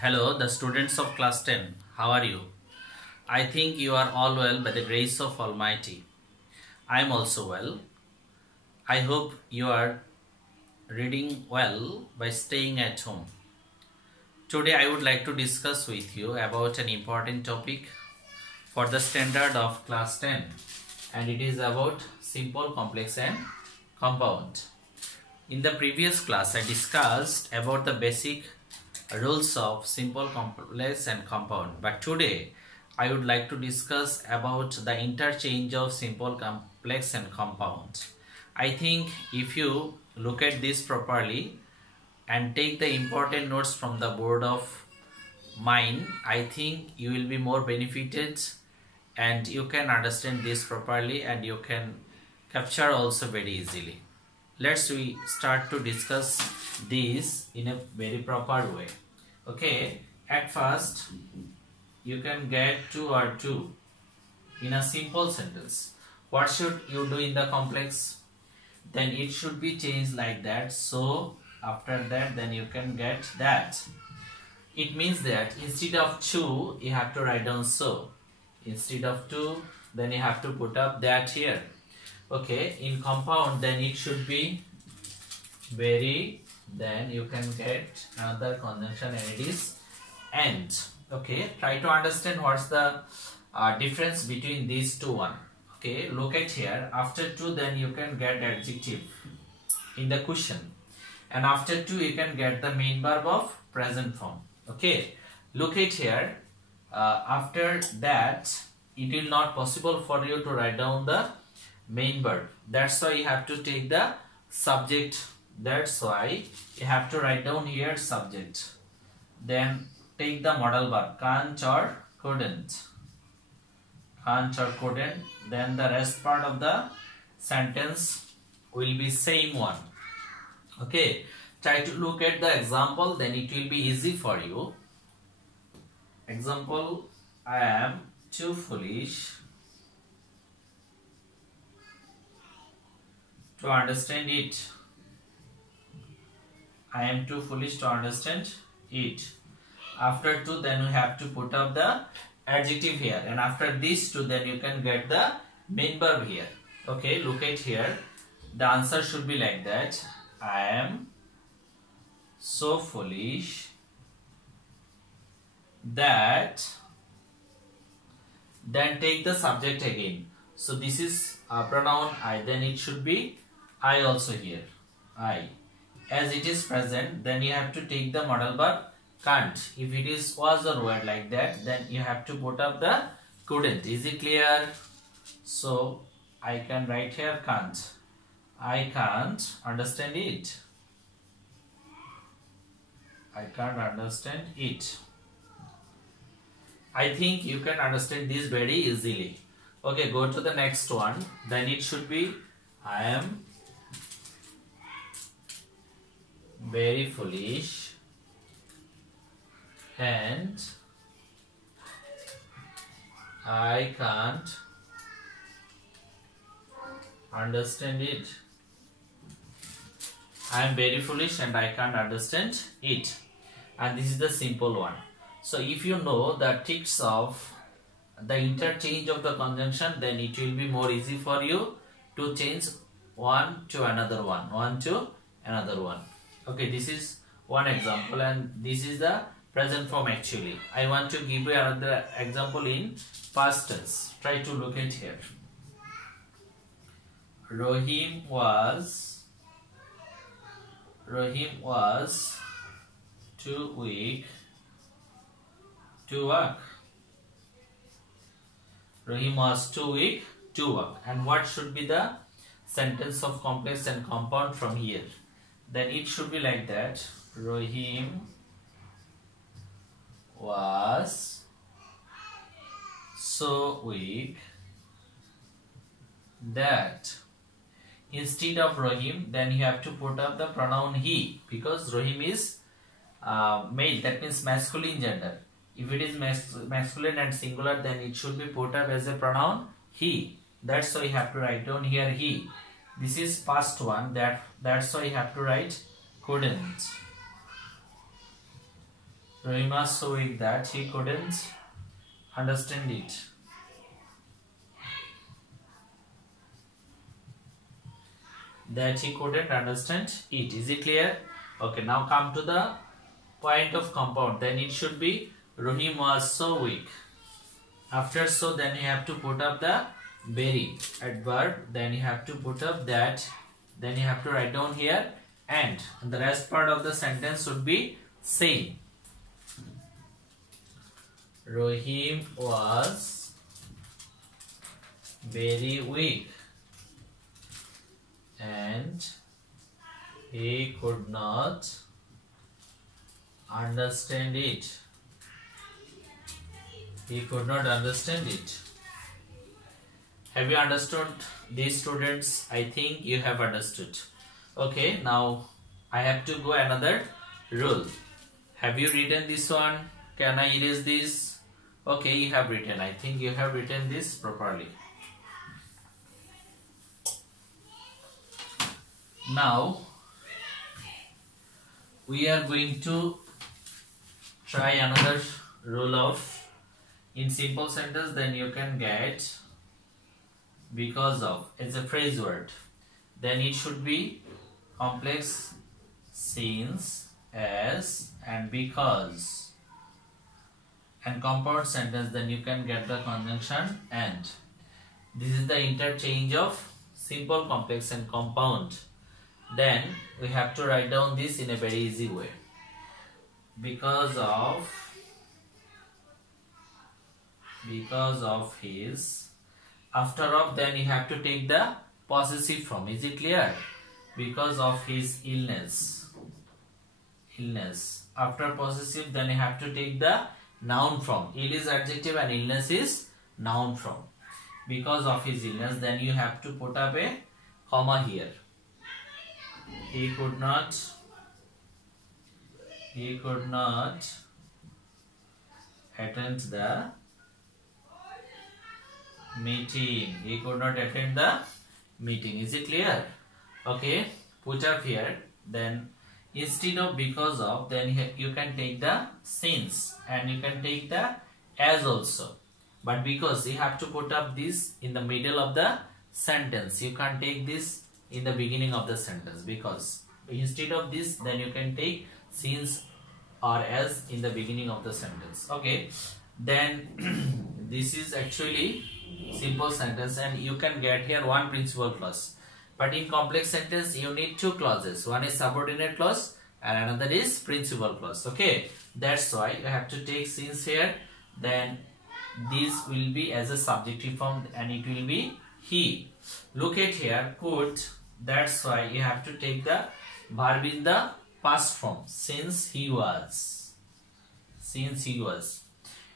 Hello, the students of class 10. How are you? I think you are all well by the grace of Almighty. I am also well. I hope you are reading well by staying at home. Today I would like to discuss with you about an important topic for the standard of class 10, and it is about simple, complex and compound. In the previous class I discussed about the basic rules of simple, complex and compound, but today I would like to discuss about the interchange of simple, complex and compound. I think if you look at this properly and take the important notes from the board of mine, I think you will be more benefited and you can understand this properly and you can capture also very easily. Let's we start to discuss this in a very proper way. Okay, at first you can get 2 or 2 in a simple sentence. What should you do in the complex? Then it should be changed like that. So after that then you can get that. It means that instead of 2 you have to write down so. Instead of 2 then you have to put up that here. Okay, in compound then it should be very, then you can get another conjunction and it is and. Okay, try to understand what's the difference between these two one. Okay, look at here, after 2 then you can get adjective in the question, and after 2 you can get the main verb of present form. Okay, look at here, after that it will not possible for you to write down the main verb. That's why you have to take the subject. That's why you have to write down here subject. Then take the modal verb, can't or couldn't. Can't or couldn't. Then the rest part of the sentence will be same one. Okay. Try to look at the example, then it will be easy for you. Example, I am too foolish to understand it. I am too foolish to understand it. After 2 then we have to put up the adjective here, and after these 2 then you can get the main verb here. Okay, look at here, the answer should be like that. I am so foolish that, then take the subject again. So this is a pronoun I, then it should be I also here, I. As it is present, then you have to take the modal verb can't. If it is was or word like that, then you have to put up the couldn't. Is it clear? So I can write here can't. I can't understand it. I can't understand it. I think you can understand this very easily. Okay, go to the next one. Then it should be I am very foolish and I can't understand it. I am very foolish and I can't understand it. And this is the simple one. So if you know the tricks of the interchange of the conjunction, then it will be more easy for you to change one to another one, one to another one. Okay, this is one example and this is the present form actually. I want to give you another example in past tense. Try to look at here. Rohim was too weak to work. Rohim was too weak to work. And what should be the sentence of complex and compound from here? Then it should be like that. Rohim was so weak that, instead of Rohim, then you have to put up the pronoun he, because Rohim is male, that means masculine gender. If it is masculine and singular, then it should be put up as a pronoun he. That's why you have to write down here he. This is past one, that's why you have to write couldn't. Rahim was so weak that he couldn't understand it. That he couldn't understand it. Is it clear? Okay, now come to the point of compound. Then it should be Rahim was so weak. After so, then you have to put up the very adverb. Then you have to put up that. Then you have to write down here and the rest part of the sentence should be same. Rahim was very weak and he could not understand it. He could not understand it. Have you understood these, students? I think you have understood. Okay, now I have to go another rule. Have you written this one? Can I erase this? Okay, you have written. I think you have written this properly. Now we are going to try another rule of in simple sentence. Then you can get because of as a phrase word. Then it should be complex since, as and because. And compound sentence, then you can get the conjunction and. This is the interchange of simple, complex and compound. Then we have to write down this in a very easy way. Because of his. After of, then you have to take the possessive form. Is it clear? Because of his illness. After possessive, then you have to take the noun form. Ill is adjective and illness is noun form. Because of his illness, then you have to put up a comma here. He could not attend the meeting. He could not attend the meeting. Is it clear? Okay, put up here. Then instead of because of, then you can take the since and you can take the as also. But because you have to put up this in the middle of the sentence, you can't take this in the beginning of the sentence. Because instead of this, then you can take since or as in the beginning of the sentence. Okay, then this is actually simple sentence and you can get here one principal clause. But in complex sentence, you need two clauses. One is subordinate clause and another is principal clause. Okay, that's why you have to take since here. Then this will be as a subjective form and it will be he. Look at here, could. That's why you have to take the verb in the past form. Since he was.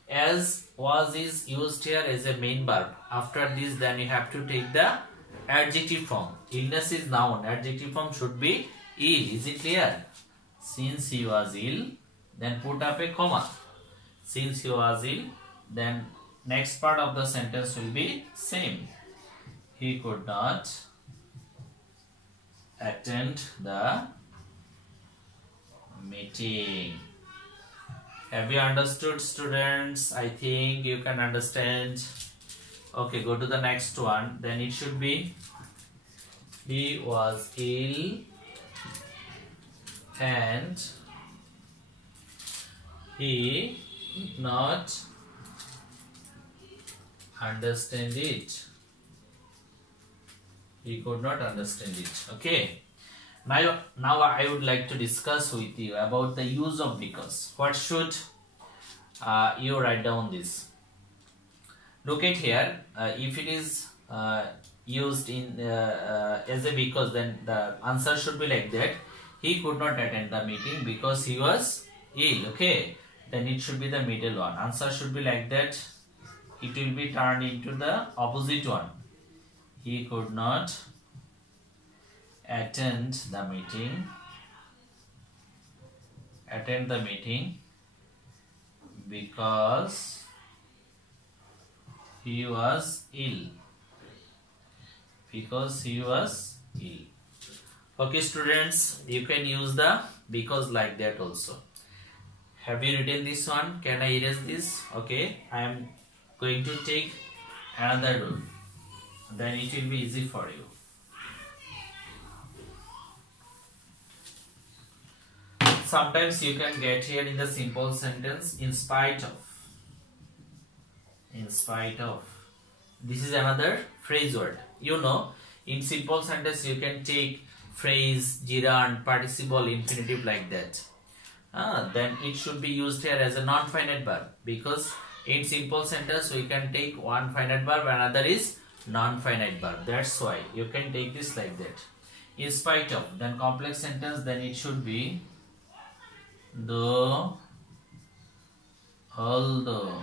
As was is used here as a main verb. After this, then you have to take the adjective form. Illness is noun. Adjective form should be ill. Is it clear? Since he was ill, then put up a comma. Since he was ill, then next part of the sentence will be same. He could not attend the meeting. Have you understood, students? I think you can understand. Okay, go to the next one. Then it should be he was ill and he did not understand it. He could not understand it. Okay. Now I would like to discuss with you about the use of because. What should you write down this? Look at here. If it is used in as a because, then the answer should be like that. He could not attend the meeting because he was ill. Okay. Then it should be the middle one. Answer should be like that. It will be turned into the opposite one. He could not attend the meeting because he was ill. Okay, students, you can use the because like that also. Have you written this one? Can I erase this? Okay, I am going to take another rule. Then it will be easy for you. Sometimes you can get here in the simple sentence in spite of. In spite of. This is another phrase word. You know, in simple sentence you can take phrase, gerund, participle, infinitive like that. Then it should be used here as a non-finite verb, because in simple sentence we can take one finite verb, another is non-finite verb. That's why you can take this like that. In spite of, then complex sentence, then it should be though, although,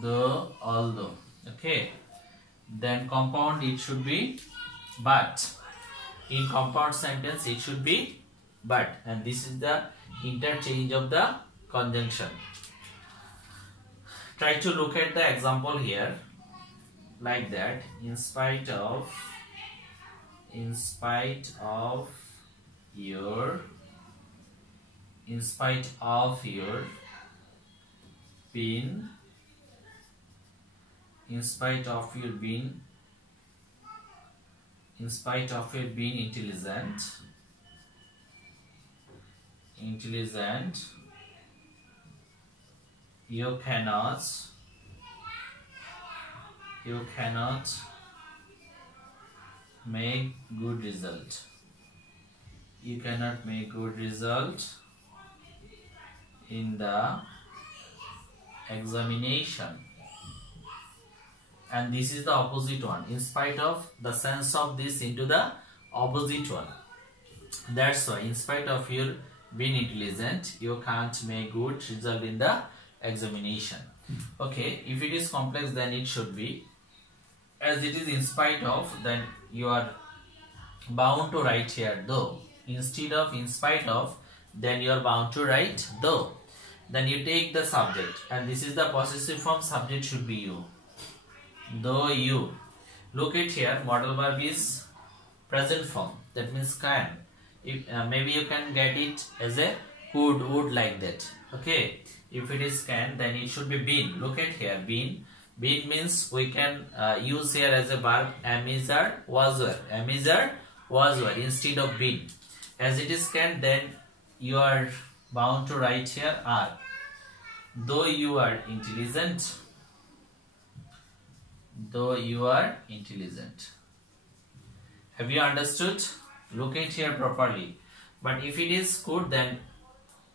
though, although. Okay. Then compound, it should be but. In compound sentence it should be but, and this is the interchange of the conjunction. Try to look at the example here like that. In spite of your being, in spite of your being intelligent, you cannot make good result. You cannot make good result in the examination. And this is the opposite one. In spite of, the sense of this into the opposite one. That's why in spite of your being intelligent, you can't make good result in the examination. Okay, if it is complex, then it should be, as it is in spite of, then you are bound to write here though. Instead of in spite of, then you are bound to write though. Then you take the subject, and this is the possessive form, subject should be you. Though you. Look at here, modal verb is present form, that means can. If maybe you can get it as a could, would, like that. Okay, if it is can, then it should be been. Look at here, been. Been means we can use here as a verb am, is, are, was, were. Am, is, are, was, were instead of been. As it is can, then you are bound to write here are. Though you are intelligent. Though you are intelligent. Have you understood? Look at here properly. But if it is could, then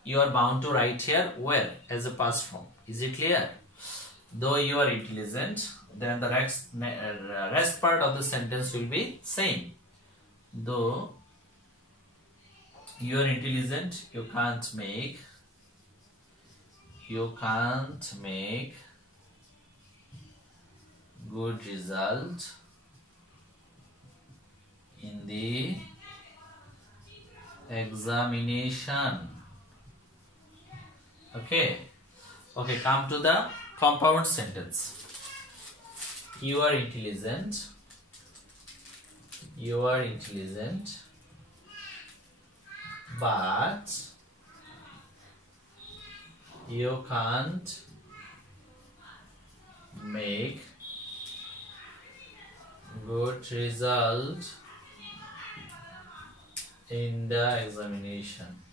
you are bound to write here were as a past form. Is it clear? Though you are intelligent, then the rest part of the sentence will be same. Though you are intelligent, you can't make good result in the examination. Okay, come to the compound sentence. You are intelligent, but you can't make good result in the examination.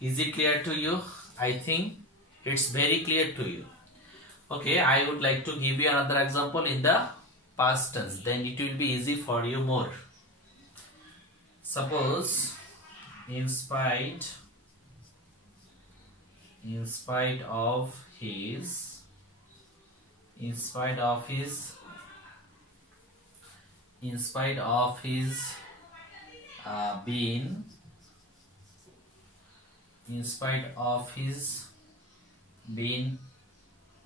Is it clear to you? I think it's very clear to you. Okay, I would like to give you another example in the past tense, then it will be easy for you more. Suppose in spite of his being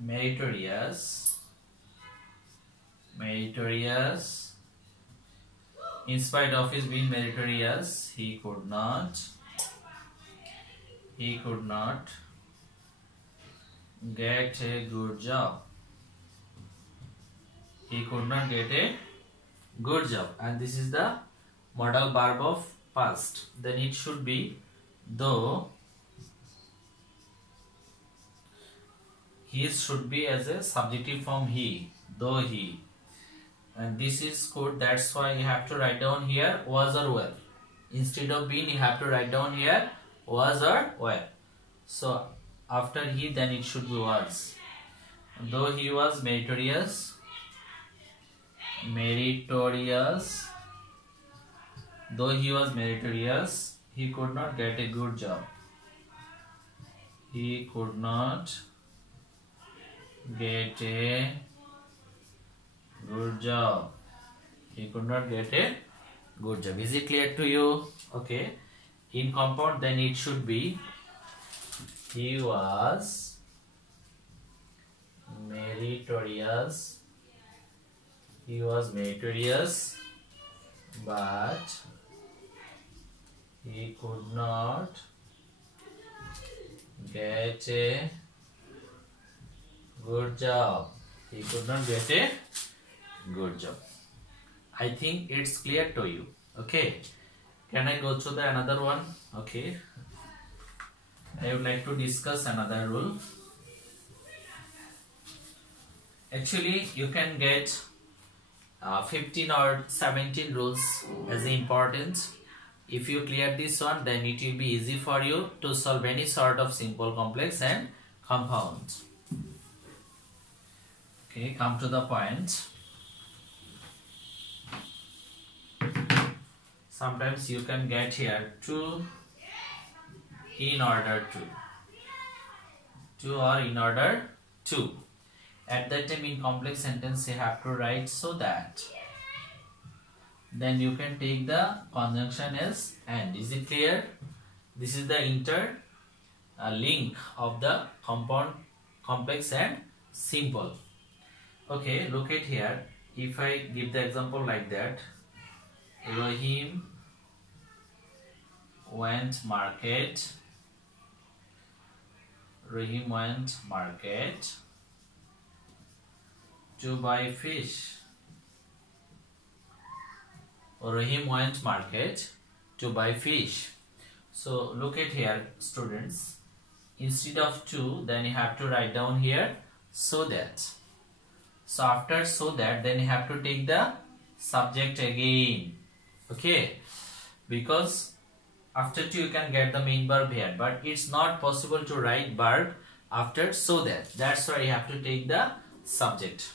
meritorious, in spite of his being meritorious, he could not get a good job. And this is the modal verb of past, then it should be though. His should be as a subjective form he, though he. And this is good, that's why you have to write down here was or were. Instead of been, you have to write down here was or were. So after he, then it should be was. Though he was meritorious, though he was meritorious, he could not get a good job. He could not get a good job. He could not get a good job. Is it clear to you? Okay. In compound, then it should be he was meritorious. He was meritorious, but he could not get a good job. He could not get a good job. I think it's clear to you. Okay. Can I go through the another one? Okay. I would like to discuss another rule. Actually, you can get 15 or 17 rules as important. If you clear this one, then it will be easy for you to solve any sort of simple, complex and compound. Okay, come to the point. Sometimes you can get here 2 in order to. 2 or in order to. At that time in complex sentence you have to write so that. Then you can take the conjunction as and. Is it clear? This is the link of the compound, complex and simple. Okay, look at here. If I give the example like that, Rahim went market. Rahim went market to buy fish. Rahim went market to buy fish. So look at here, students. Instead of to, then you have to write down here so that. So after so that, then you have to take the subject again. Okay, because after to you can get the main verb here, but it's not possible to write verb after so that. That's why you have to take the subject.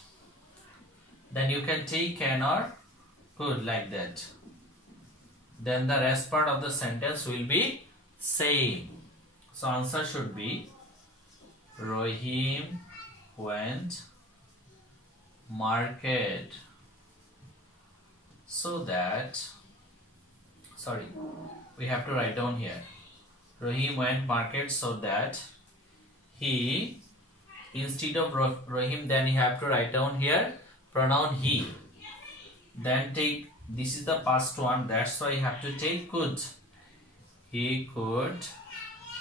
Then you can take can or could like that. Then the rest part of the sentence will be same. So answer should be Rahim went market so that, sorry, we have to write down here. Rahim went market so that he, instead of Rahim, then you have to write down here pronoun he. Then take, this is the past one, that's why you have to take could. He could,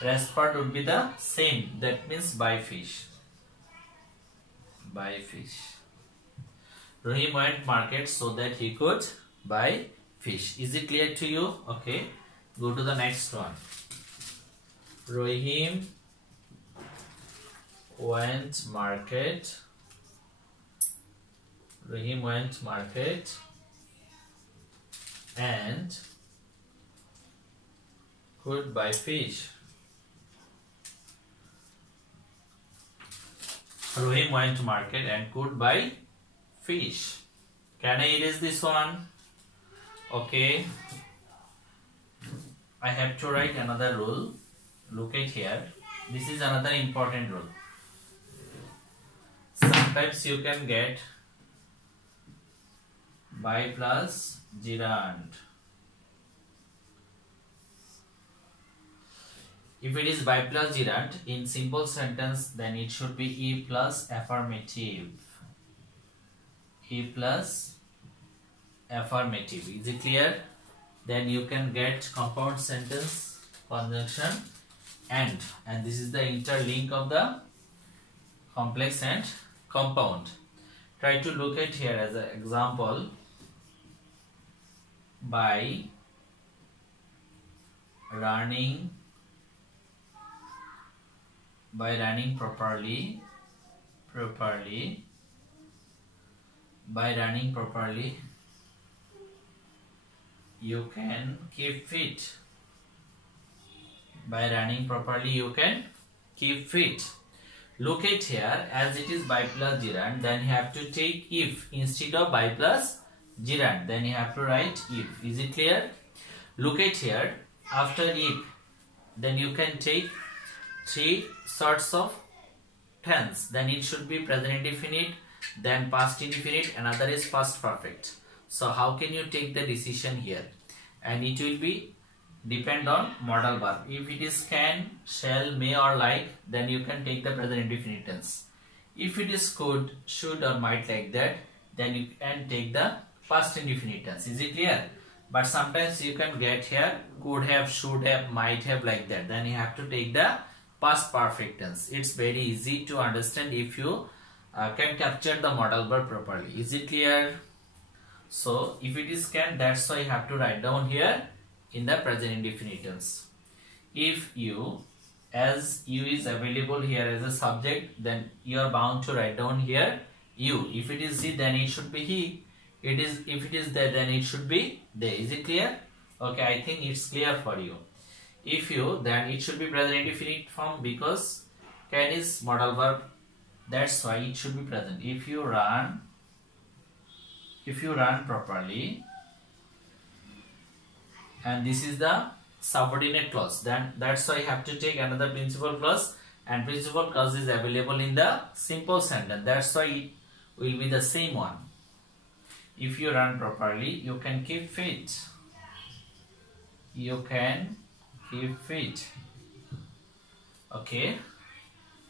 rest part would be the same, that means buy fish. Buy fish. Rahim went market so that he could buy fish. Is it clear to you? Okay. Go to the next one. Rahim went market. Rahim went market and could buy fish. Rahim went to market and could buy fish. Can I erase this one? Okay. I have to write another rule. Look at here. This is another important rule. Sometimes you can get by plus gerund. If it is by plus gerund in simple sentence, then it should be E plus affirmative. E plus affirmative. Is it clear? Then you can get compound sentence, conjunction and this is the interlink of the complex and compound. Try to look at here as an example. by running properly by running properly you can keep fit. By running properly you can keep fit. Look at here, as it is by plus gerund, then you have to take if instead of by plus gerund, then you have to write if. Is it clear? Look at here, after if, then you can take three sorts of tense. Then it should be present indefinite, then past indefinite, another is past perfect. So how can you take the decision here? And it will be depend on modal verb. If it is can, shall, may or like, then you can take the present indefinite tense. If it is could, should or might like that, then you can take the past indefinite tense. Is it clear? But sometimes you can get here could have, should have, might have like that. Then you have to take the past perfect tense. It's very easy to understand if you can capture the modal verb properly. Is it clear? So if it is can, that's why you have to write down here in the present indefinite tense. If you, as you is available here as a subject, then you are bound to write down here you. If it is he, then it should be he. If it is there, then it should be they. Is it clear? Okay, I think it's clear for you. If you, then it should be present indefinite form because can is modal verb. That's why it should be present. If you run properly, and this is the subordinate clause, then that's why you have to take another principal clause, and principal clause is available in the simple sentence. That's why it will be the same one. If you run properly, you can keep fit. You can keep fit. Okay.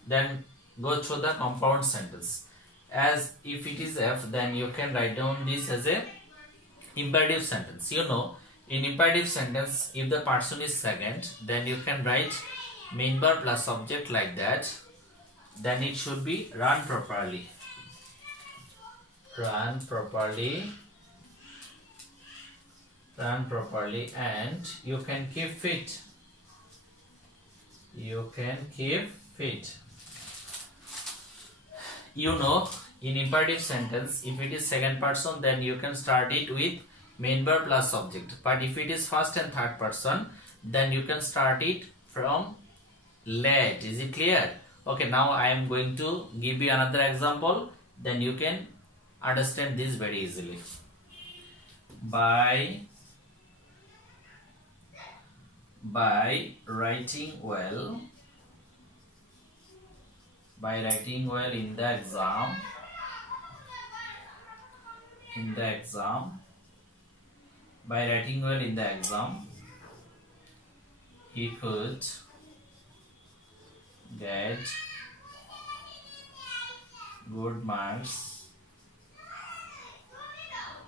Then go through the compound sentence. As if it is F, then you can write down this as a imperative sentence. You know, in imperative sentence, if the person is second, then you can write main verb plus subject like that. Then it should be run properly. Run properly, and you can keep fit. You can keep fit. You know, in imperative sentence, if it is second person, then you can start it with main verb plus subject. But if it is first and third person, then you can start it from let. Is it clear? Okay, now I am going to give you another example. Then you can understand this very easily. By writing well in the exam, he could get good marks.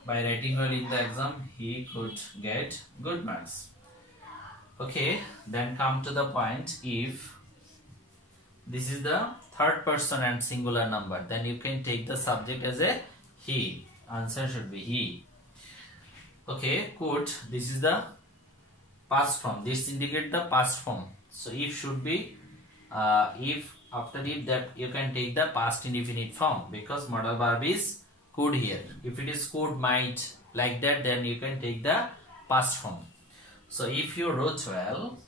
By writing well in the exam, he could get good marks. Okay, then come to the point. If this is the third person and singular number, then you can take the subject as a he. Answer should be he. Okay, could, this is the past form. This indicates the past form. So if should be if, after if, that you can take the past indefinite form because modal verb is could here. If it is could, might like that, then you can take the past form. So if you wrote well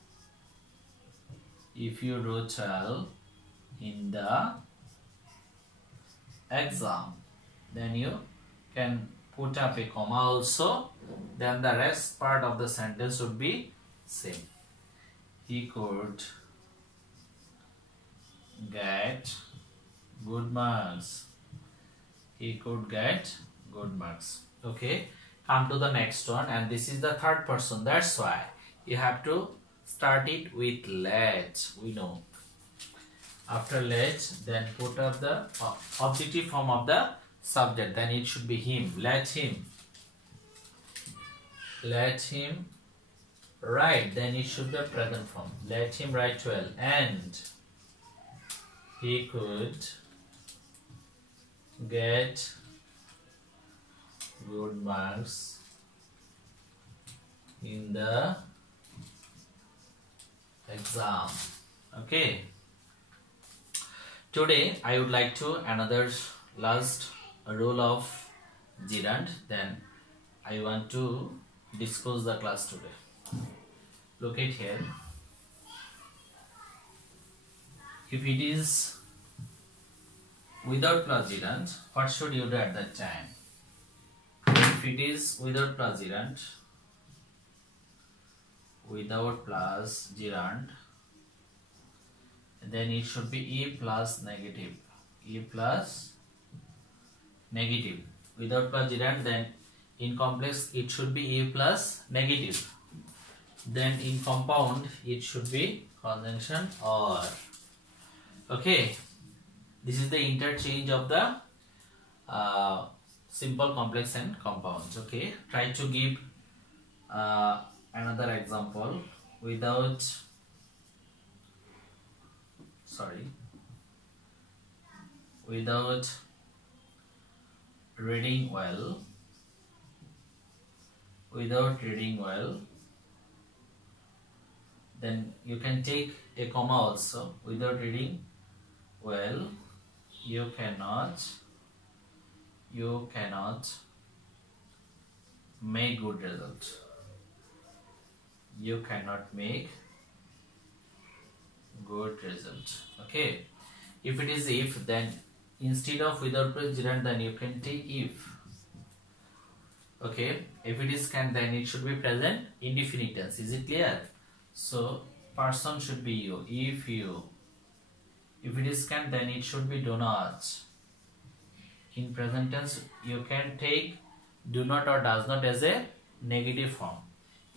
in the exam, then you can put up a comma also. Then the rest part of the sentence would be same. He could get good marks. He could get good marks. Okay, come to the next one, and this is the third person. That's why you have to start it with let. We know. After let, then put up the objective form of the subject. Then it should be him. Let him write. Then it should be a present form. Let him write well, and he could get good marks in the exam. Okay. Today I would like to another last rule of gerund. Then I want to discuss the class today. Look at here. If it is without plus gerund, what should you do at that time? If it is without plus gerund, then it should be e plus negative. Without plus gerund, then in complex it should be e plus negative. Then in compound it should be conjunction or. Okay, this is the interchange of the simple, complex and compounds. Okay, try to give another example without reading well, then you can take a comma also. Without reading well, you cannot make good result. Okay, if it is if, then instead of without plus gerund, then you can take if. Okay, if it is can, then it should be present indefinite tense. Is it clear? So person should be you. If it is can, then it should be do not. In present tense you can take do not or does not as a negative form.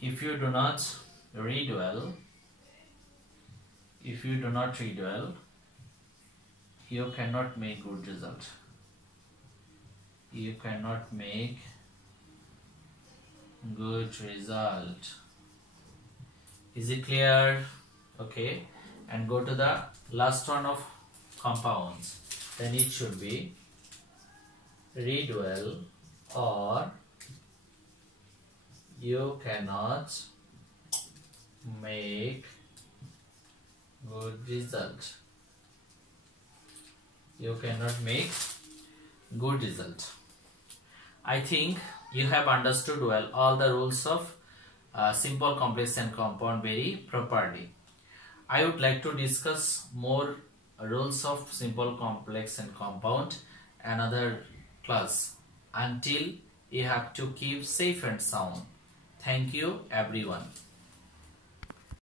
If you do not read well, you cannot make good result. Is it clear? Okay, and go to the last one of compounds. Then it should be read well or you cannot make good result. I think you have understood well all the rules of simple, complex and compound very properly. I would like to discuss more rules of simple, complex and compound another class. Until you have to keep safe and sound. Thank you everyone.